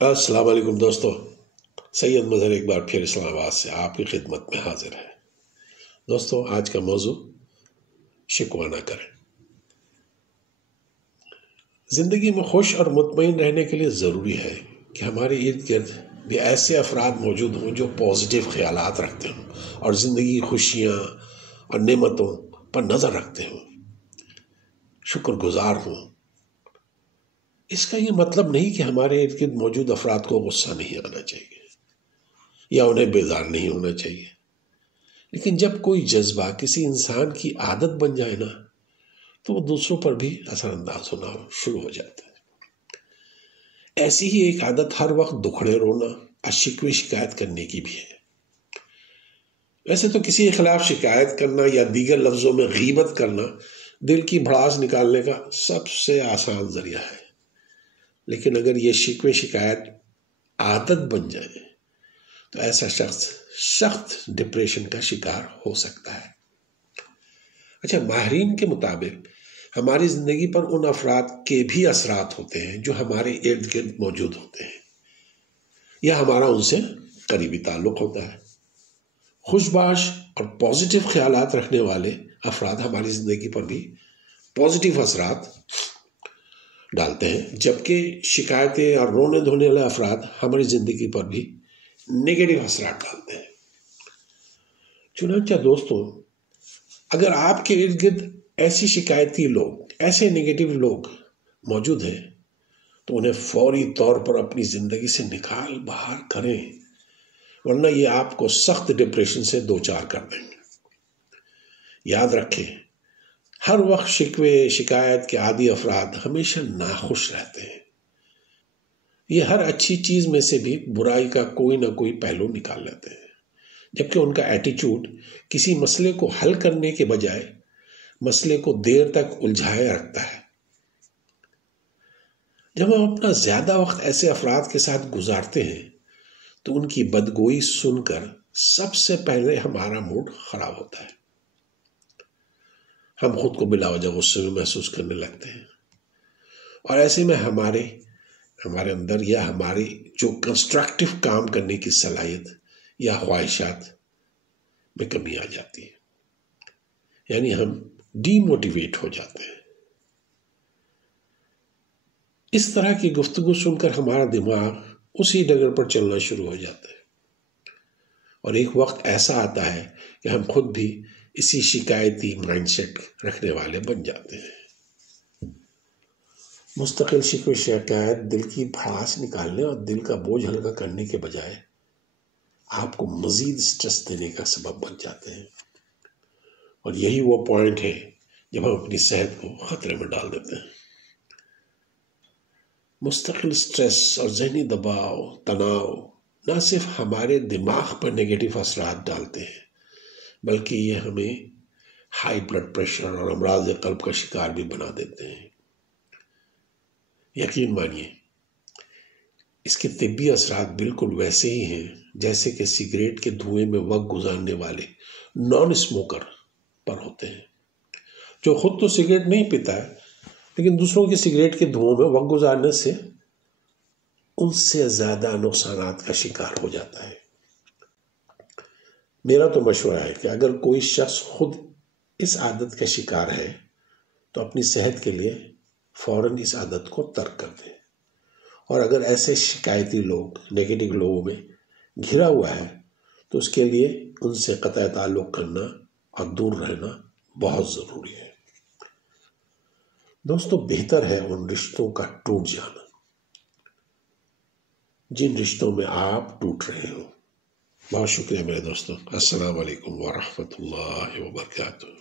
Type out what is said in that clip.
السلام علیکم دوستو، سید مظہر ایک بار پھر اسلام آباد سے آپ کی خدمت میں حاضر ہے۔ دوستو، آج کا موضوع شکوہ نہ کریں۔ زندگی میں خوش اور مطمئن رہنے کے لیے ضروری ہے کہ ہمارے ارد گرد بھی ایسے افراد موجود ہوں جو پازیٹیو خیالات رکھتے ہوں اور زندگی خوشیاں اور نعمتوں پر نظر رکھتے ہوں، شکر گزار ہوں۔ اس کا یہ مطلب نہیں کہ ہمارے ارد گرد موجود افراد کو غصہ نہیں آنا چاہیے یا انہیں بیزار نہیں ہونا چاہیے، لیکن جب کوئی جذبہ کسی انسان کی عادت بن جائے نا تو وہ دوسروں پر بھی اثر انداز ہونا شروع ہو جاتا ہے۔ ایسی ہی ایک عادت ہر وقت دکھڑے رونا اور شکوے شکایت کرنے کی بھی ہے۔ ویسے تو کسی کے خلاف شکایت کرنا یا دیگر لفظوں میں غیبت کرنا دل کی بھڑاس نکالنے کا سب سے آسان ذریعہ ہے، لیکن اگر یہ شکوے شکایت عادت بن جائے تو ایسا شخص سخت ڈپریشن کا شکار ہو سکتا ہے۔ اچھا، ماہرین کے مطابق ہماری زندگی پر ان افراد کے بھی اثرات ہوتے ہیں جو ہمارے ارد گرد موجود ہوتے ہیں یا ہمارا ان سے قریبی تعلق ہوتا ہے۔ خوش باش اور پازیٹیو خیالات رکھنے والے افراد ہماری زندگی پر بھی پازیٹیو اثرات ڈالتے ہیں، جبکہ شکایتیں اور رونے دھونے والے افراد ہماری زندگی پر بھی نیگیٹو اثرات ڈالتے ہیں۔ چنانچہ دوستوں، اگر آپ کے ارد گرد ایسی شکایتی لوگ، ایسے نیگیٹو لوگ موجود ہیں تو انہیں فوری طور پر اپنی زندگی سے نکال باہر کریں، ورنہ یہ آپ کو سخت ڈپریشن سے دوچار کر دیں گے۔ یاد رکھیں، ہر وقت شکوے شکایت کے عادی افراد ہمیشہ ناخوش رہتے ہیں۔ یہ ہر اچھی چیز میں سے بھی برائی کا کوئی نہ کوئی پہلو نکال لیتے ہیں، جبکہ ان کا ایٹیچیوڈ کسی مسئلے کو حل کرنے کے بجائے مسئلے کو دیر تک الجھائے رکھتا ہے۔ جب ہم اپنا زیادہ وقت ایسے افراد کے ساتھ گزارتے ہیں تو ان کی بدگوئی سن کر سب سے پہلے ہمارا موڈ خراب ہوتا ہے۔ ہم خود کو بلا وجہ غصے میں محسوس کرنے لگتے ہیں، اور ایسے میں ہمارے اندر یا ہماری جو کنسٹرکٹیو کام کرنے کی صلاحیت یا خواہشات میں کمی آ جاتی ہے، یعنی ہم ڈی موٹیویٹ ہو جاتے ہیں۔ اس طرح کی گفتگو سن کر ہمارا دماغ اسی ڈگر پر چلنا شروع ہو جاتا ہے، اور ایک وقت ایسا آتا ہے کہ ہم خود بھی اسی شکایتی مائنڈ سیٹ رکھنے والے بن جاتے ہیں۔ مستقل شکوے شکایت دل کی بھڑاس نکالنے اور دل کا بوجھ ہلکا کرنے کے بجائے آپ کو مزید سٹریس دینے کا سبب بن جاتے ہیں، اور یہی وہ پوائنٹ ہے جب ہم اپنی صحت کو خطرے میں ڈال دیتے ہیں۔ مستقل سٹریس اور ذہنی دباؤ، تناؤ نہ صرف ہمارے دماغ پر نیگیٹو اثرات ڈالتے ہیں، بلکہ یہ ہمیں ہائی بلڈ پریشر اور امراض قلب کا شکار بھی بنا دیتے ہیں۔ یقین مانیے، اس کے طبی اثرات بالکل ویسے ہی ہیں جیسے کہ سگریٹ کے دھوئیں میں وقت گزارنے والے نان اسموکر پر ہوتے ہیں، جو خود تو سگریٹ نہیں پیتا ہے لیکن دوسروں کی سگریٹ کے دھوؤں میں وقت گزارنے سے ان سے زیادہ نقصانات کا شکار ہو جاتا ہے۔ میرا تو مشورہ ہے کہ اگر کوئی شخص خود اس عادت کا شکار ہے تو اپنی صحت کے لیے فوراً اس عادت کو ترک کر دے، اور اگر ایسے شکایتی لوگ نیگیٹو لوگوں میں گھرا ہوا ہے تو اس کے لیے ان سے قطع تعلق کرنا اور دور رہنا بہت ضروری ہے۔ دوستو، بہتر ہے ان رشتوں کا ٹوٹ جانا جن رشتوں میں آپ ٹوٹ رہے ہو۔ بہت شکریہ میرے دوستو، السلام علیکم ورحمۃ اللہ وبرکاتہ۔